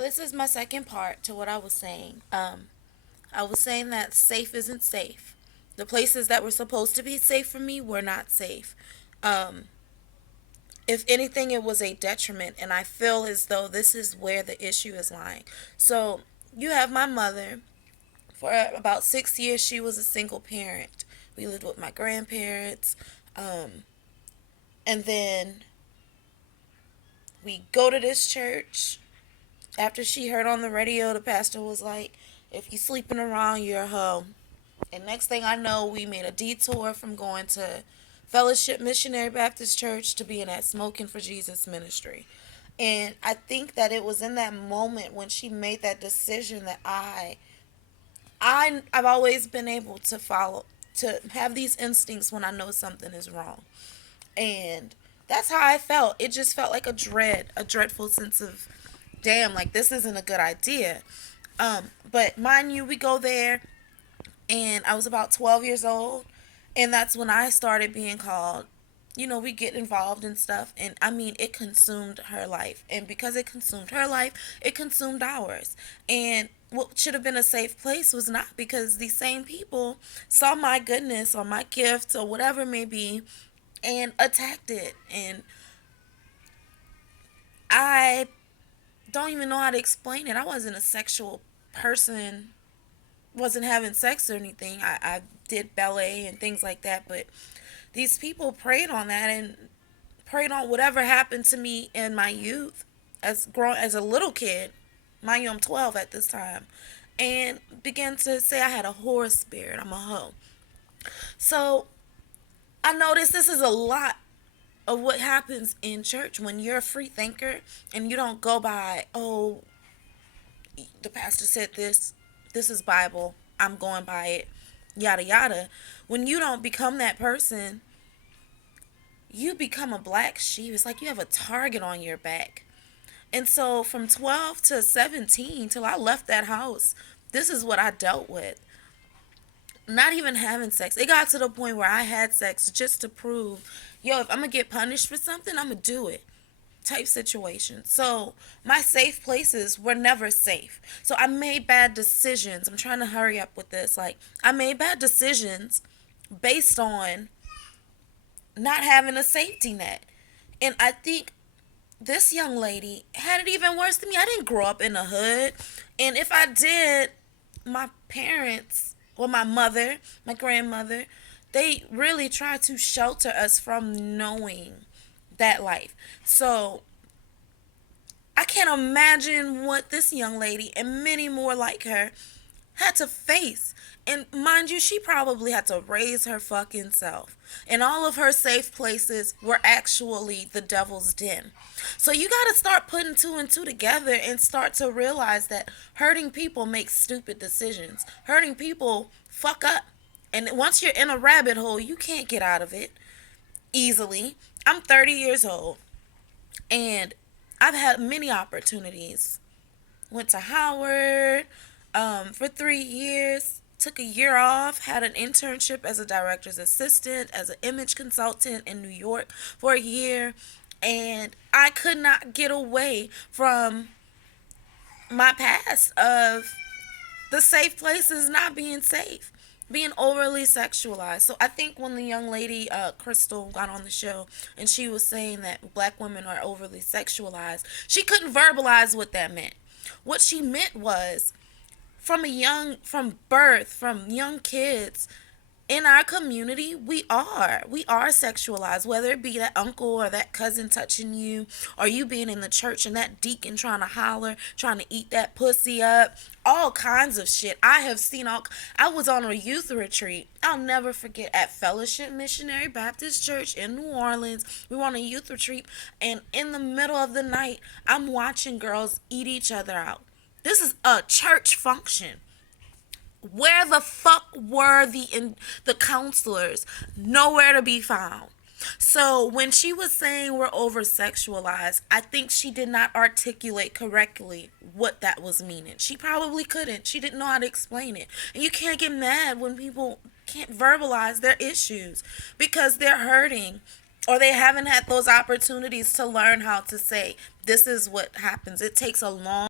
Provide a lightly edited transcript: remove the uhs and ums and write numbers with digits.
this is my second part to what I was saying. I was saying that safe isn't safe. The places that were supposed to be safe for me were not safe. Um, if anything, it was a detriment, and I feel as though this is where the issue is lying. So, you have my mother. For about 6 years, she was a single parent. We lived with my grandparents. And then we go to this church. After she heard on the radio, the pastor was like, if you sleeping around, you're a hoe. And next thing I know, we made a detour from going to Fellowship Missionary Baptist Church to being at Smoking for Jesus ministry. And I think that it was in that moment when she made that decision that I've always been able to follow, to have these instincts when I know something is wrong. And that's how I felt. It just felt like a dreadful sense of, damn, like this isn't a good idea. But mind you, we go there, and I was about 12 years old, and that's when I started being called. We get involved in stuff, and I mean, it consumed her life. And because it consumed her life, it consumed ours. And what should have been a safe place was not, because these same people saw my goodness or my gifts or whatever it may be and attacked it. And I don't even know how to explain it. I wasn't a sexual person, wasn't having sex or anything. I did ballet and things like that, but these people preyed on that and preyed on whatever happened to me in my youth as a little kid. Mind you, I'm 12 at this time, and began to say I had a horror spirit. I'm a hoe. So I noticed this is a lot of what happens in church when you're a free thinker and you don't go by, oh, the pastor said this is Bible, I'm going by it, yada yada. When you don't become that person, you become a black sheep. It's like you have a target on your back. And so from 12 to 17 till I left that house, this is what I dealt with. Not even having sex. It got to the point where I had sex just to prove, yo, if I'm going to get punished for something, I'm going to do it type situation. So my safe places were never safe. So I made bad decisions. I'm trying to hurry up with this. Like, I made bad decisions based on not having a safety net. And I think this young lady had it even worse than me. I didn't grow up in the hood. And if I did, my parents, or my mother, my grandmother, they really tried to shelter us from knowing that life. So I can't imagine what this young lady and many more like her had to face. And mind you, she probably had to raise her fucking self. And all of her safe places were actually the devil's den. So you got to start putting two and two together and start to realize that hurting people make stupid decisions. Hurting people fuck up. And once you're in a rabbit hole, you can't get out of it easily. I'm 30 years old, and I've had many opportunities. Went to Howard for 3 years, took a year off, had an internship as a director's assistant, as an image consultant in New York for a year, and I could not get away from my past of the safe places not being safe, being overly sexualized. So I think when the young lady, Crystal, got on the show and she was saying that black women are overly sexualized, she couldn't verbalize what that meant. What she meant was, from birth, from young kids, in our community, we are sexualized, whether it be that uncle or that cousin touching you, or you being in the church and that deacon trying to holler, trying to eat that pussy up, all kinds of shit. I was on a youth retreat, I'll never forget, at Fellowship Missionary Baptist Church in New Orleans. We were on a youth retreat, and in the middle of the night, I'm watching girls eat each other out. This is a church function. Where the fuck were the counselors? Nowhere to be found. So when she was saying we're over sexualized, I think she did not articulate correctly what that was meaning. She probably couldn't. She didn't know how to explain it. And you can't get mad when people can't verbalize their issues because they're hurting, or they haven't had those opportunities to learn how to say, this is what happens. It takes a long